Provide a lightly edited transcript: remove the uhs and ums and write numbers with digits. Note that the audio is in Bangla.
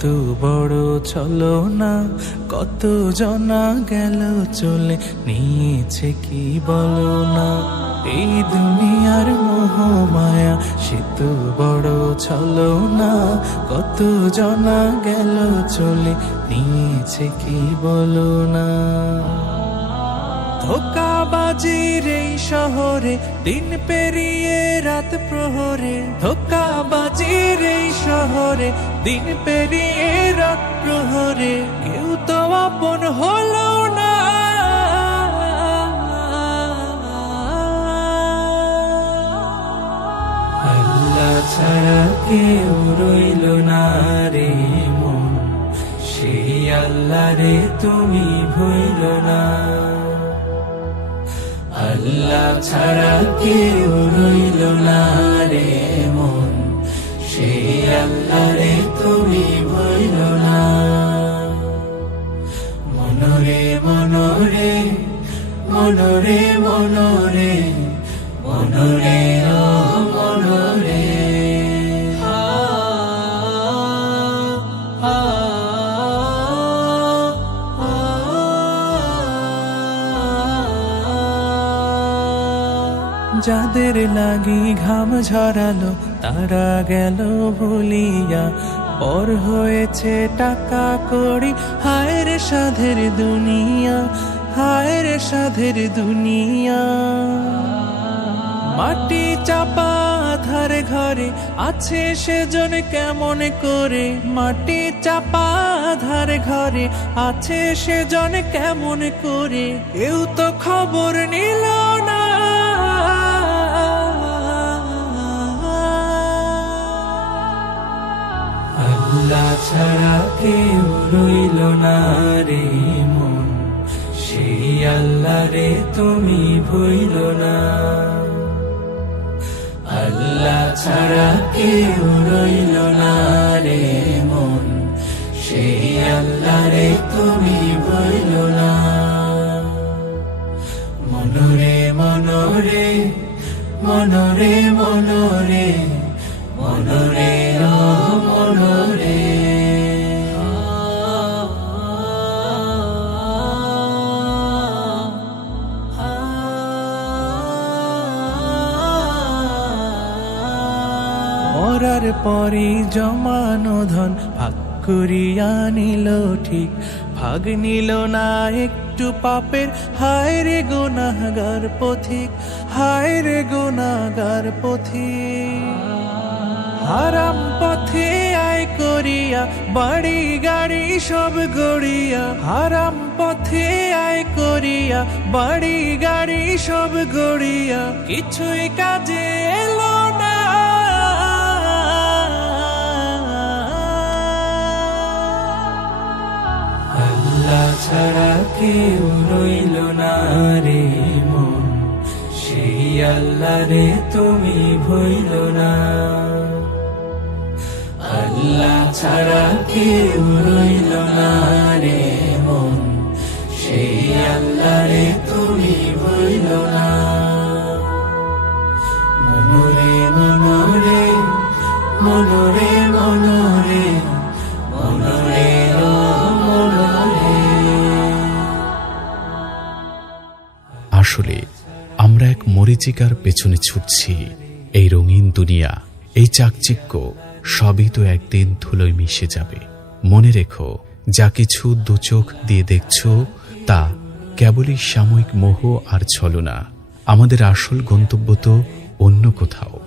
এত বড় ছলনা, কত জনা গেল চলে, নিয়েছে কি বলো না। এই দুনিয়ার মোহ মায়া, সে তো বড় ছলনা, কত জনা গেল চলে, নিয়েছে কি বলো না। ধোঁকাবাজির এই শহরে দিন পেরিয়ে রাত প্রহরে, ধোঁকাবাজির এই শহরে দিন পেরিয়ে রাত প্রহরে, কেউ তো আপন হলো না। আল্লাহ ছাড়া কেউ রইল না রে মন, সেই আল্লাহ রে তুমি ভুইল না। আল্লাহ ছাড়া কেউ রইল না রে মন, সেই আল্লাহ রে তুমি ভুইল না। মনরে মনরে মনরে মনরে মনরে ও মনরে, যাদের লাগি ঘাম ঝরালো তারা গেল ভুলিয়া, পর হয়েছে টাকা কড়ি, হায় রে সাধের দুনিয়া, হায় রে সাধের দুনিয়া। মাটি চাপা আধার ঘরে আছে সেজন কেমন করে, মাটি চাপা আধার ঘরে আছে সেজন কেমন করে, কেউ তো খবর নিল না। আল্লাহ ছাড়া কেউ রইল না রে মন, সেই আল্লাহ রে তুমি ভুইল না। আল্লাহ ছাড়া কেউ রইল না রে মন, সেই আল্লাহ রে তুমি ভুইল না। মনরে মনরে মনরে মনরে মনরে ও মনরে, মরার পরে জমানো ধন ভাগ করিয়া নিল ঠিক, ভাগ নিল না একটু পাপের, হায় রে গুনাহগার পথিক, হায় রে গুনাহগার পথিক। হারাম পথে আয় করিয়া বাড়ি গাড়ি সব গড়িয়া, হারাম পথে আয় করিয়া বাড়ি গাড়ি সব গড়িয়া, কিছুই কাজে এলো না। আল্লাহ ছাড়া কেউ রইল না রে মন, সেই আল্লাহ রে তুমি ভুইল না। আল্লাহ ছাড়া কেউ রইল না রে মন, সেই আল্লাহ রে তুমি ভুইল না। মনরে মনরে মনরে মনরে মনরে ও মনরে। আসলে আমরা এক মরীচিকার পেছনে ছুটছি। এই রঙিন দুনিয়া, এই চাকচিক্য সবই তো একদিন ধুলোয় মিশে যাবে। মনে রেখো, যা কিছু দু চোখ দিয়ে দেখছো তা কেবলই সাময়িক মোহ আর ছলনা। আমাদের আসল গন্তব্য তো অন্য কোথাও।